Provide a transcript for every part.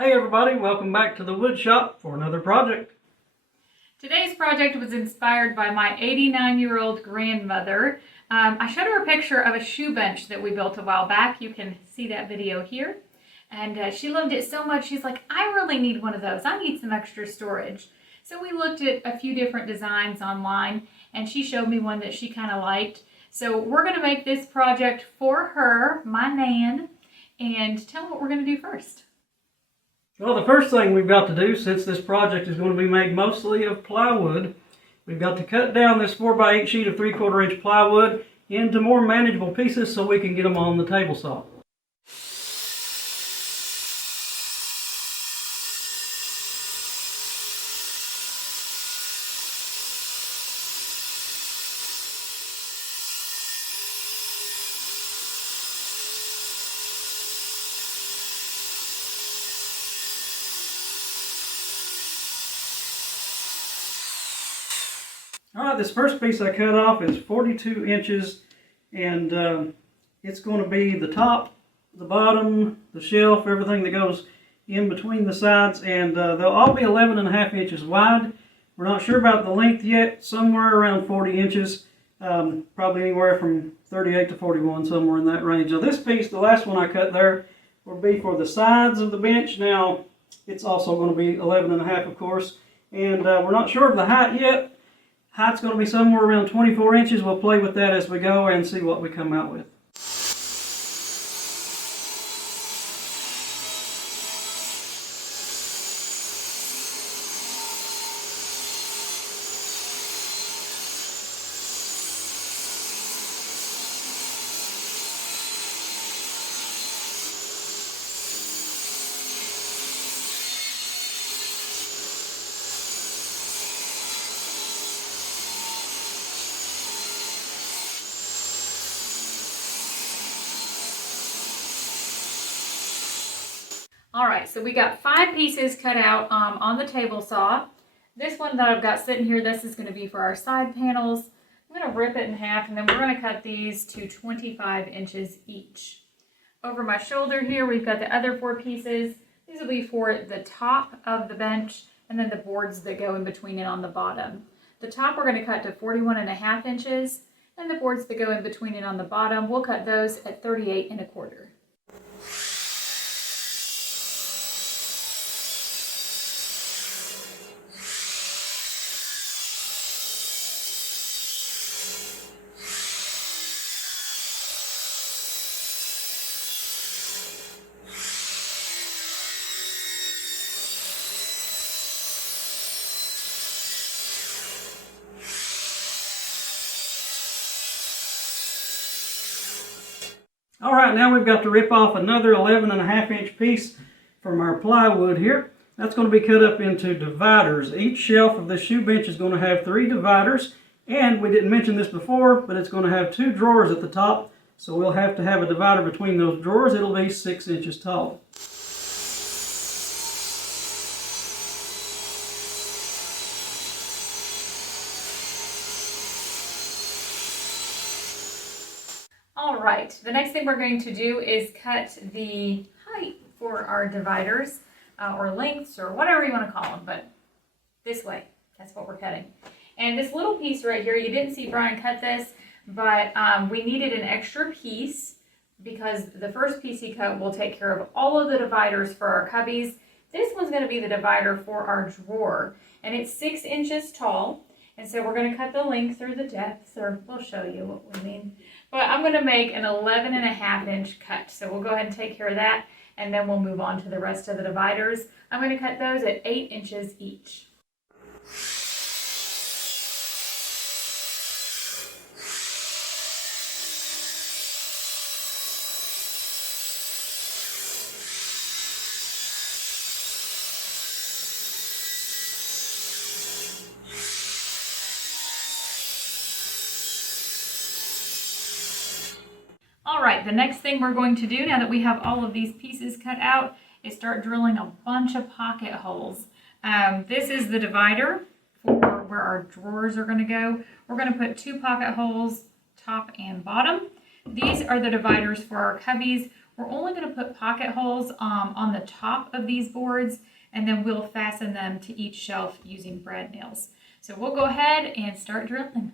Hey everybody, welcome back to the wood shop for another project. Today's project was inspired by my 89-year-old grandmother. I showed her a picture of a shoe bench that we built a while back. You can see that video here. And she loved it so much, she's like, I really need one of those. I need some extra storage. So we looked at a few different designs online, and she showed me one that she kind of liked. So we're going to make this project for her, my Nan, and tell them what we're going to do first. Well, the first thing we've got to do, since this project is going to be made mostly of plywood, we've got to cut down this 4x8 sheet of 3/4 inch plywood into more manageable pieces so we can get them on the table saw. Alright, this first piece I cut off is 42 inches, and it's going to be the top, the bottom, the shelf, everything that goes in between the sides, and they'll all be 11.5 inches wide. We're not sure about the length yet, somewhere around 40 inches, probably anywhere from 38 to 41, somewhere in that range. Now this piece, the last one I cut there, will be for the sides of the bench. Now it's also going to be 11.5, of course, and we're not sure of the height yet. Height's going to be somewhere around 24 inches. We'll play with that as we go and see what we come out with. Alright, so we got 5 pieces cut out on the table saw. This one that I've got sitting here, this is going to be for our side panels. I'm going to rip it in half, and then we're going to cut these to 25 inches each. Over my shoulder here, we've got the other 4 pieces. These will be for the top of the bench, and then the boards that go in between it on the bottom. The top we're going to cut to 41.5 inches, and the boards that go in between it on the bottom, we'll cut those at 38.25. Alright, now we've got to rip off another 11.5 inch piece from our plywood here. That's going to be cut up into dividers. Each shelf of this shoe bench is going to have 3 dividers, and we didn't mention this before, but it's going to have 2 drawers at the top, so we'll have to have a divider between those drawers. It'll be 6 inches tall. Alright, the next thing we're going to do is cut the height for our dividers, or lengths, or whatever you want to call them, but this way, that's what we're cutting. And this little piece right here, you didn't see Bryan cut this, but we needed an extra piece because the first piece he cut will take care of all of the dividers for our cubbies. This one's going to be the divider for our drawer, and it's 6 inches tall. And so we're going to cut the length through the depth, or we'll show you what we mean. But I'm going to make an 11.5 inch cut. So we'll go ahead and take care of that, and then we'll move on to the rest of the dividers. I'm going to cut those at 8 inches each. Alright, the next thing we're going to do now that we have all of these pieces cut out is start drilling a bunch of pocket holes. This is the divider for where our drawers are going to go. We're going to put 2 pocket holes, top and bottom. These are the dividers for our cubbies. We're only going to put pocket holes on the top of these boards, and then we'll fasten them to each shelf using brad nails. So we'll go ahead and start drilling.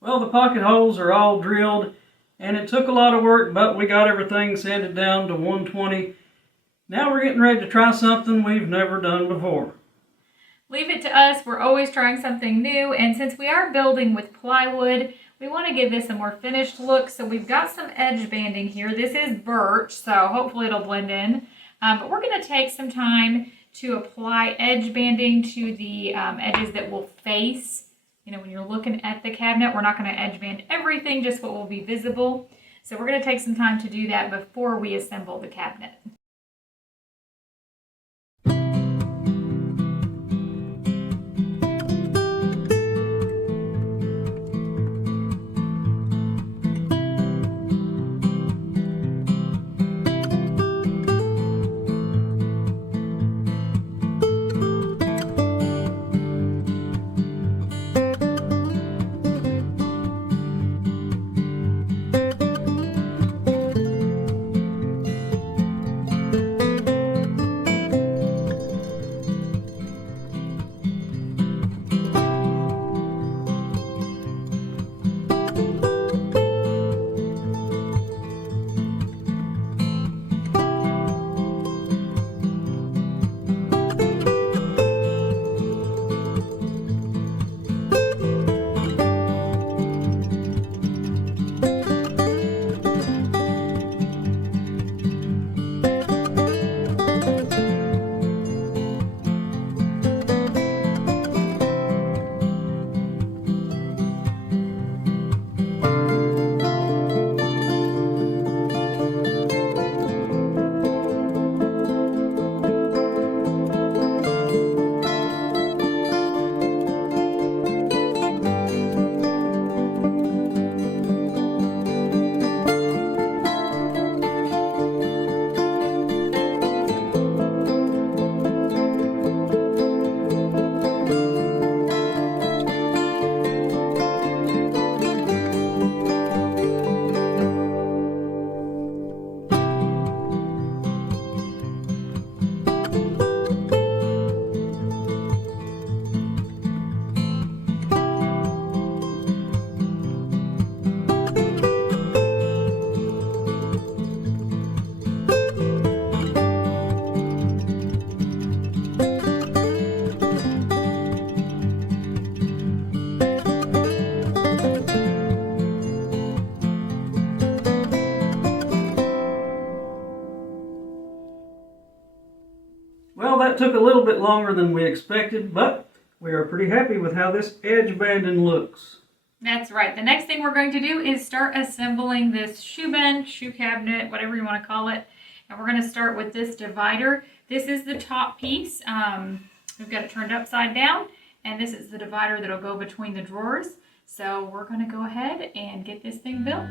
Well, the pocket holes are all drilled, and it took a lot of work, but we got everything sanded down to 120. Now we're getting ready to try something we've never done before. Leave it to us. We're always trying something new, and since we are building with plywood, we want to give this a more finished look. So we've got some edge banding here. This is birch, so hopefully it'll blend in. But we're going to take some time to apply edge banding to the edges that will face. You know, when you're looking at the cabinet, we're not going to edge band everything, just what will be visible. So we're going to take some time to do that before we assemble the cabinet. Well, that took a little bit longer than we expected, but we are pretty happy with how this edge banding looks. That's right. The next thing we're going to do is start assembling this shoe bench, shoe cabinet, whatever you want to call it. And we're going to start with this divider. This is the top piece. We've got it turned upside down, and this is the divider that'll go between the drawers. So we're going to go ahead and get this thing built.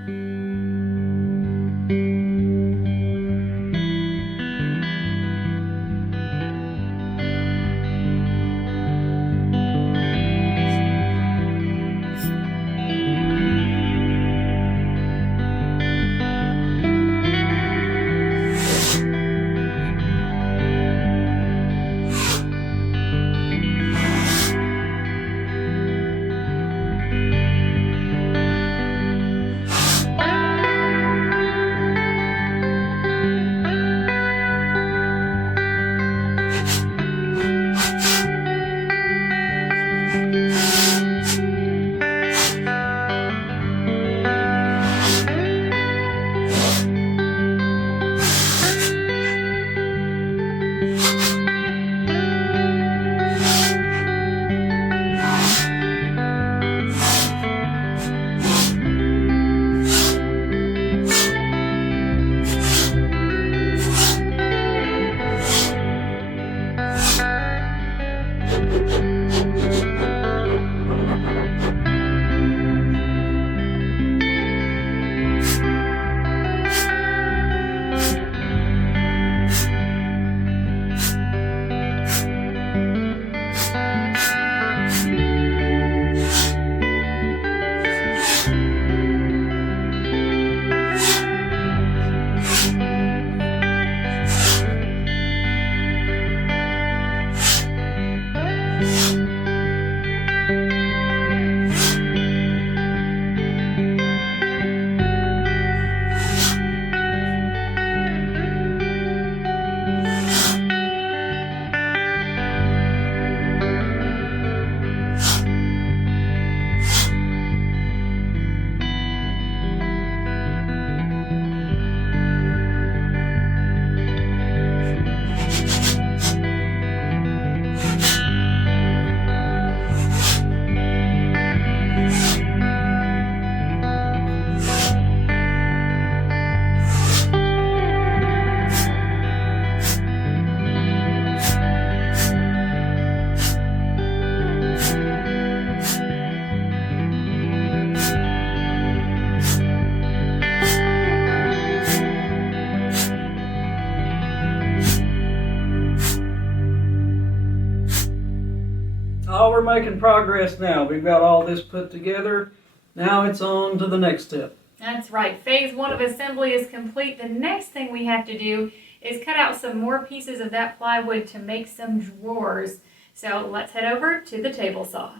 we're making progress now. We've got all this put together. Now it's on to the next step. That's right. Phase 1 of assembly is complete. The next thing we have to do is cut out some more pieces of that plywood to make some drawers. So let's head over to the table saw.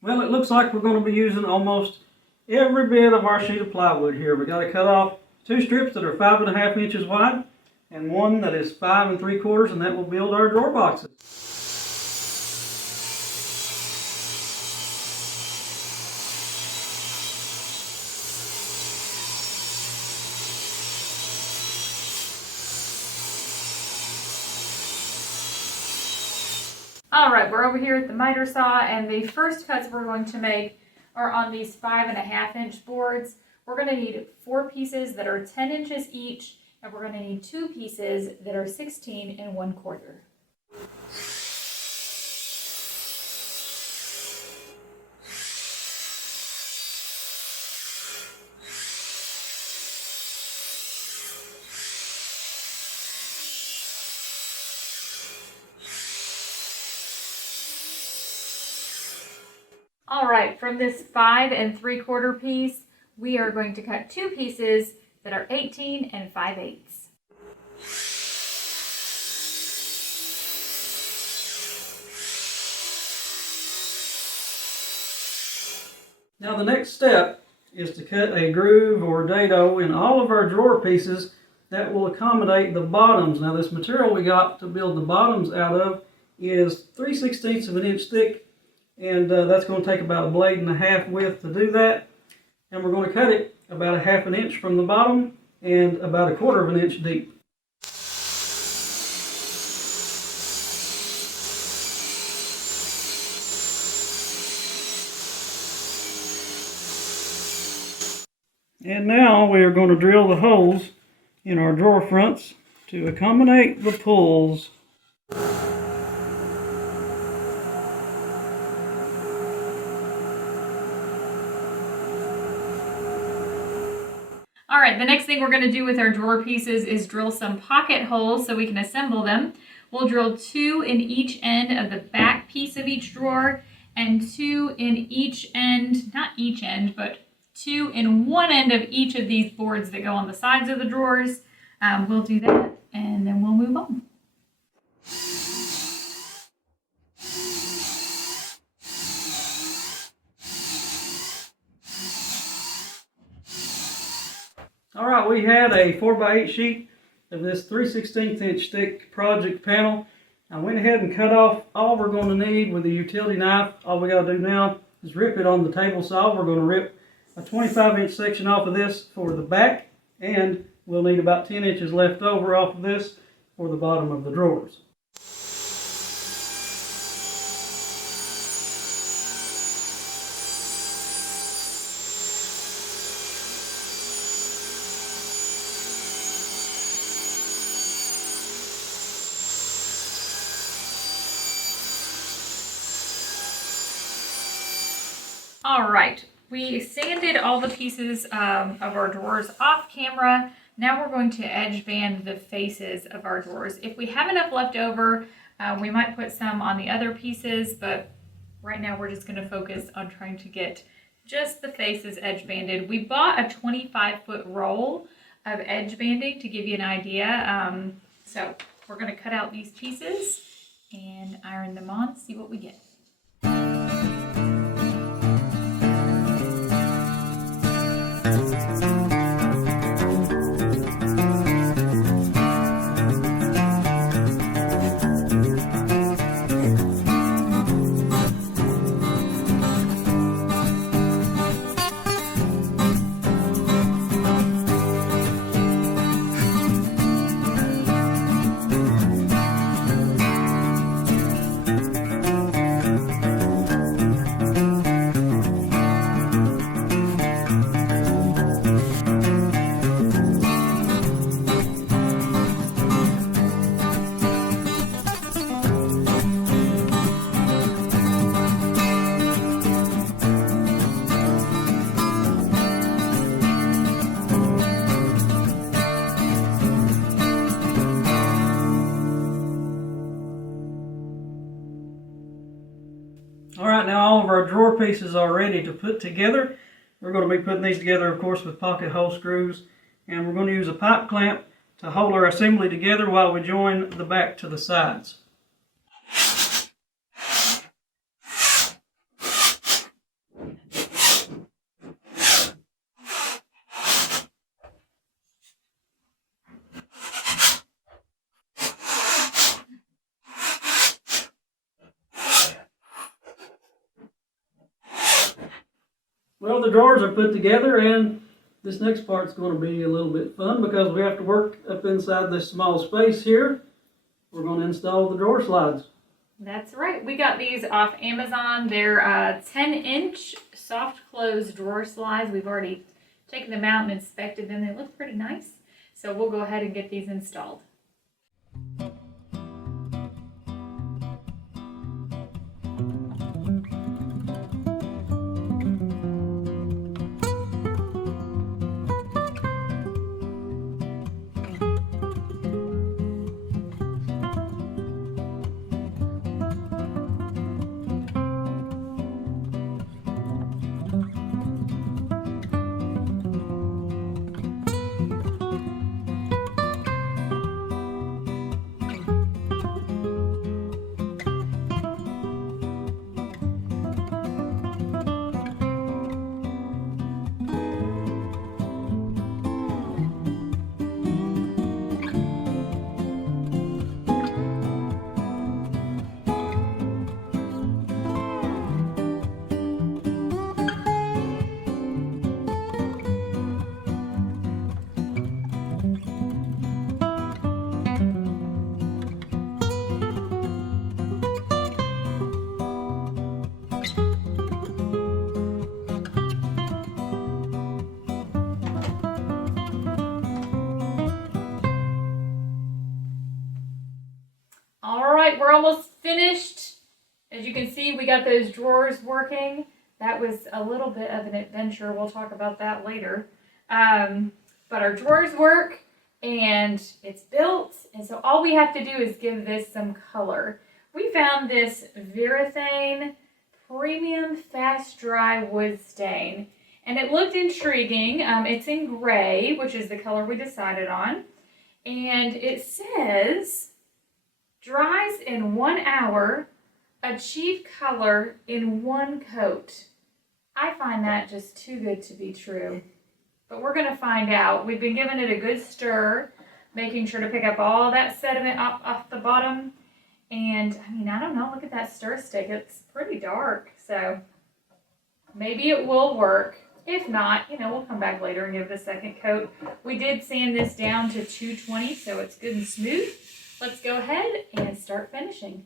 Well, it looks like we're going to be using almost every bit of our sheet of plywood here. We got to cut off 2 strips that are 5.5 inches wide and 1 that is 5 3/4, and that will build our drawer boxes. Alright, we're over here at the miter saw, and the first cuts we're going to make are on these 5.5 inch boards. We're going to need 4 pieces that are 10 inches each, and we're going to need 2 pieces that are 16 1/4. Alright, from this 5 3/4 piece, we are going to cut 2 pieces that are 18 5/8. Now the next step is to cut a groove or dado in all of our drawer pieces that will accommodate the bottoms. Now this material we got to build the bottoms out of is 3/16 of an inch thick, and that's going to take about 1.5 blades width to do that. And we're going to cut it about 1/2 inch from the bottom and about 1/4 inch deep. And now we are going to drill the holes in our drawer fronts to accommodate the pulls. Alright, the next thing we're going to do with our drawer pieces is drill some pocket holes so we can assemble them. We'll drill 2 in each end of the back piece of each drawer and 2 in each end, not each end, but 2 in one end of each of these boards that go on the sides of the drawers. We'll do that and then we'll move on. Alright, we had a 4x8 sheet of this 3/16 inch thick project panel. I went ahead and cut off all we're going to need with a utility knife. All we got to do now is rip it on the table saw. We're going to rip a 25 inch section off of this for the back, and we'll need about 10 inches left over off of this for the bottom of the drawers. Alright, we sanded all the pieces of our drawers off camera. Now we're going to edge band the faces of our drawers. If we have enough left over, we might put some on the other pieces, but right now we're just going to focus on trying to get just the faces edge banded. We bought a 25-foot roll of edge banding to give you an idea. So we're going to cut out these pieces and iron them on, see what we get. right now all of our drawer pieces are ready to put together. We're going to be putting these together, of course, with pocket hole screws, and we're going to use a pipe clamp to hold our assembly together while we join the back to the sides. Well, the drawers are put together, and this next part's going to be a little bit fun because we have to work up inside this small space here. We're going to install the drawer slides. That's right. We got these off Amazon. They're 10-inch soft close drawer slides. We've already taken them out and inspected them. They look pretty nice. So we'll go ahead and get these installed. Alright, we're almost finished. As you can see, we got those drawers working. That was a little bit of an adventure. We'll talk about that later. But our drawers work and it's built. And so all we have to do is give this some color. We found this Varathane Premium Fast Dry Wood Stain. And it looked intriguing. It's in gray, which is the color we decided on. And it says, dries in 1 hour, achieve color in 1 coat. I find that just too good to be true. But we're going to find out. We've been giving it a good stir, making sure to pick up all that sediment off the bottom. And, I mean, I don't know. Look at that stir stick. It's pretty dark. So, maybe it will work. If not, you know, we'll come back later and give it a second coat. We did sand this down to 220, so it's good and smooth. Let's go ahead and start finishing.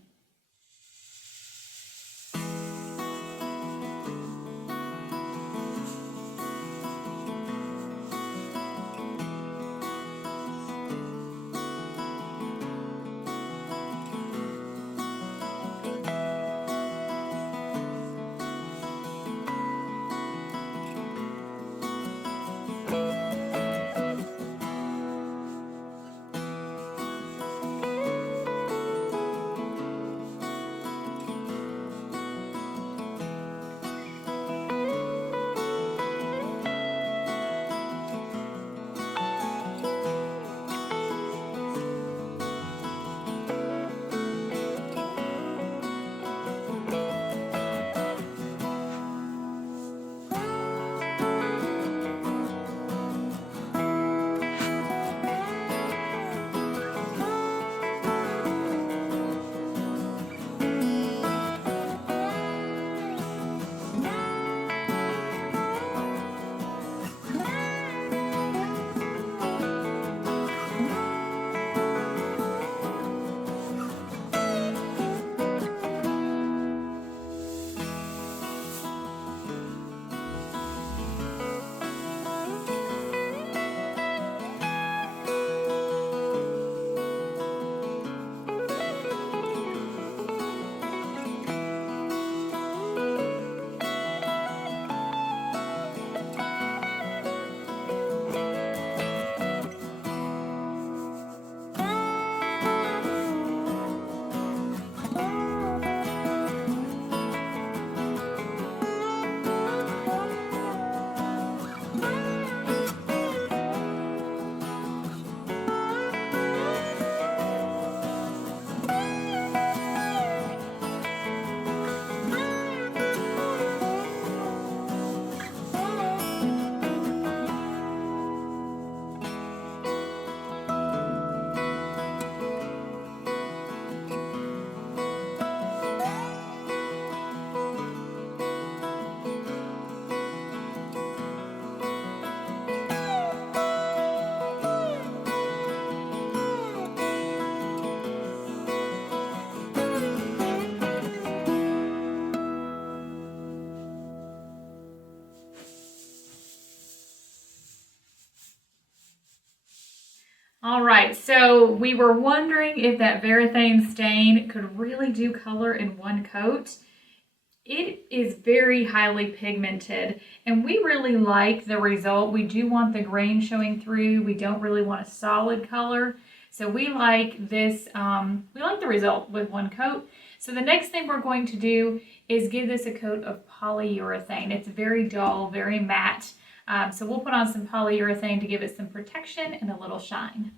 All right, so we were wondering if that varathane stain could really do color in one coat. It is very highly pigmented, and we really like the result. We do want the grain showing through. We don't really want a solid color. So we like this, we like the result with one coat. So the next thing we're going to do is give this a coat of polyurethane. It's very dull, very matte. So we'll put on some polyurethane to give it some protection and a little shine.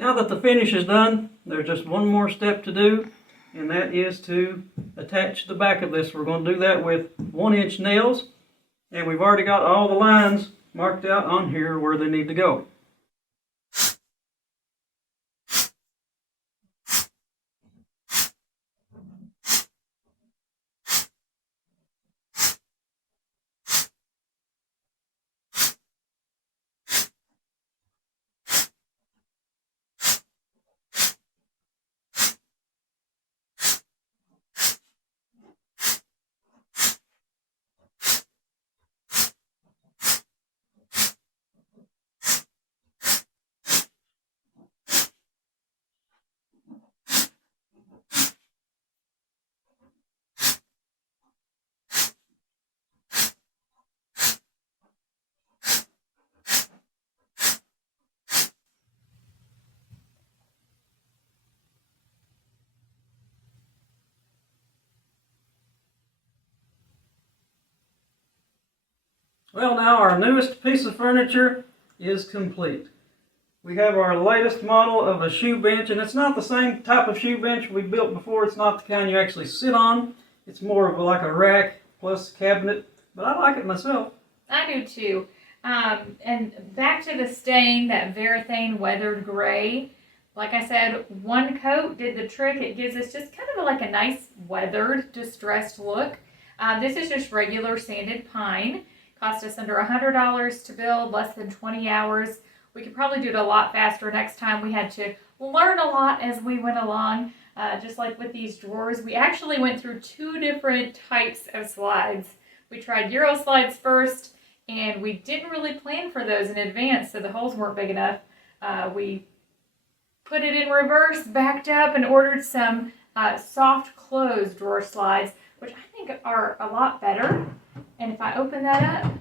Now that the finish is done, there's just one more step to do, and that is to attach the back of this. We're going to do that with 1-inch nails, and we've already got all the lines marked out on here where they need to go. Well, now our newest piece of furniture is complete. We have our latest model of a shoe bench, and it's not the same type of shoe bench we built before. It's not the kind you actually sit on. It's more of like a rack plus cabinet, but I like it myself. I do too. And back to the stain, that varathane weathered gray. Like I said, one coat did the trick. It gives us just kind of like a nice weathered, distressed look. This is just regular sanded pine. Cost us under $100 to build, less than 20 hours. We could probably do it a lot faster next time. We had to learn a lot as we went along. Just like with these drawers, we actually went through 2 different types of slides. We tried Euro slides first, and we didn't really plan for those in advance, so the holes weren't big enough. We put it in reverse, backed up, and ordered some soft close drawer slides, which I think are a lot better. And if I open that up,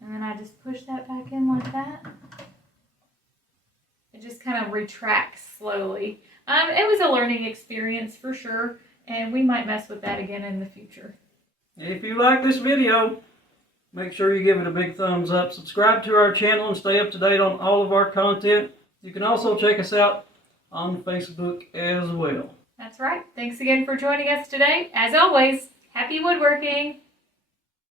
and then I just push that back in like that, it just kind of retracts slowly. It was a learning experience for sure, and we might mess with that again in the future. If you like this video, make sure you give it a big thumbs up. Subscribe to our channel and stay up to date on all of our content. You can also check us out on Facebook as well. That's right. Thanks again for joining us today. As always, happy woodworking!